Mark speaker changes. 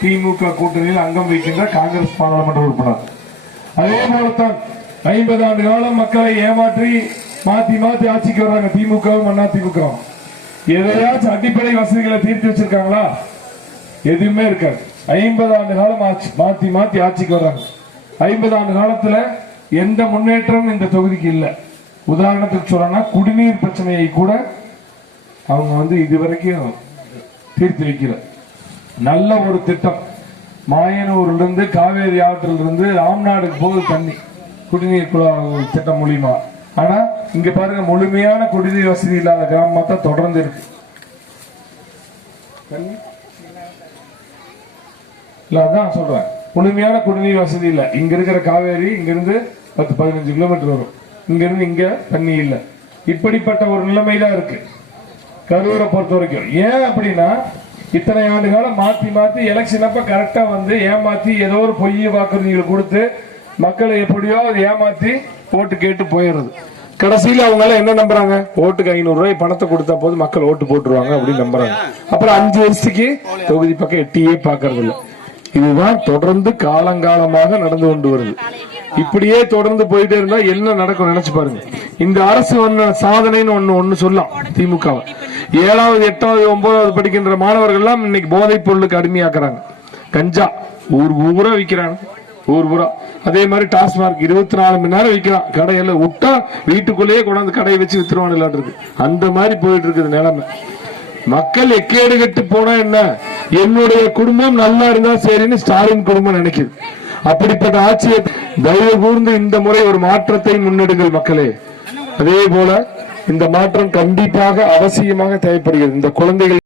Speaker 1: திமுக கூட்டணியில் அங்கம் வைக்கின்ற காங்கிரஸ் பாராளுமன்ற உறுப்பினர். அதே போலத்தான் ஐம்பது ஆண்டு காலம் மக்களை ஏமாற்றி மாத்தி மாத்தி ஆட்சிக்கு வர்றாங்க திமுகவும் அதிமுக எதையாச்சும் அடிப்படை வசதிகளை தீர்த்து வச்சிருக்காங்களா? எதுவுமே இருக்காது. ஐம்பது ஆண்டு காலம் ஆட்சி மாத்தி மாத்தி ஆட்சிக்கு வர்றாங்க ஐம்பது ஆண்டு காலத்துல எந்த முன்னேற்றமும் இந்த தொகுதிக்கு இல்லை. உதாரணத்துக்கு சொல்லணும்னா குடிநீர் பிரச்சனையை கூட அவங்க வந்து இதுவரைக்கும் தீர்த்து வைக்கிறார் நல்ல ஒரு திட்டம். மாயனூர்ல இருந்து காவேரி ஆற்றிலிருந்து ராம்நாடுக்கு போகுது தண்ணி. குடிநீர் திட்டம் மூலியமா. ஆனா இங்க பாருங்க முழுமையான குடிநீர் வசதி இல்லாத கிராமமா தான் தொடர்ந்து இருக்கு. இல்ல அதான் சொல்றேன். முழுமையான குடிநீர் வசதி இல்ல. இங்க இருக்கிற காவேரி இங்க இருந்து பத்து பதினஞ்சு கிலோமீட்டர் வரும். இங்க இருந்து இங்க தண்ணி இல்ல. இப்படிப்பட்ட ஒரு நிலைமையில இருக்கு. கரூரை பொறுத்த வரைக்கும். ஏன் அப்படின்னா இத்தனை ஆண்டு காலம் மாத்தி மாத்தி எலெக்ஷன் அப்ப கரெக்டா வந்து ஏமாத்தி ஏதோ ஒரு பொய்ய வாக்குறுதிகள் கொடுத்து மக்களை எப்படியோ அதை ஏமாத்தி ஓட்டு கேட்டு போயிடுறது. கடைசியில அவங்க எல்லாம் என்ன நம்புறாங்க? ஓட்டுக்கு ஐநூறு ரூபாய் பணத்தை கொடுத்தா போது மக்கள் ஓட்டு போட்டுருவாங்க அப்படின்னு நம்புறாங்க. அப்புறம் அஞ்சு வருஷத்துக்கு தொகுதி பக்கம் எட்டியே பாக்குறது இல்லை இதுதான் தொடர்ந்து காலங்காலமாக நடந்து கொண்டு வருது. இப்படியே தொடர்ந்து போயிட்டே இருந்தா என்ன நடக்கும் நினைச்சு பாருங்க. இந்த அரசு வந்த சாதனைன்னு ஒண்ணு ஒண்ணு சொல்லலாம். திமுகவை. ஏழாவது எட்டாவது ஒன்பதாவது படிக்கின்ற மாணவர்கள் எல்லாம் இன்னைக்கு போதைப் பொருளுக்கு அடிமையாக்குறாங்க. கஞ்சா. ஊர் ஊரா விற்கிறாங்க ஊர் பூரா. அதே மாதிரி டாஸ்மார்க் இருபத்தி நாலு மணி நேரம் விற்கிறான் கடையில விட்டா வீட்டுக்குள்ளேயே கொண்டாந்து கடையை வச்சு வித்துருவான் இல்லாட்டு அந்த மாதிரி போயிட்டு இருக்குது நிலைமை. மக்கள் எக்கேடு கெட்டு போனா என்ன? என்னுடைய குடும்பம் நல்லா இருந்தா சரின்னு ஸ்டாலின் குடும்பம் நினைக்குது. அப்படிப்பட்ட ஆட்சியை தயவு கூர்ந்து இந்த முறை ஒரு மாற்றத்தை முன்னெடுங்கள் மக்களே. அதே போல இந்த மாற்றம் கண்டிப்பாக அவசியமாக தேவைப்படுகிறது. இந்த குழந்தைகள்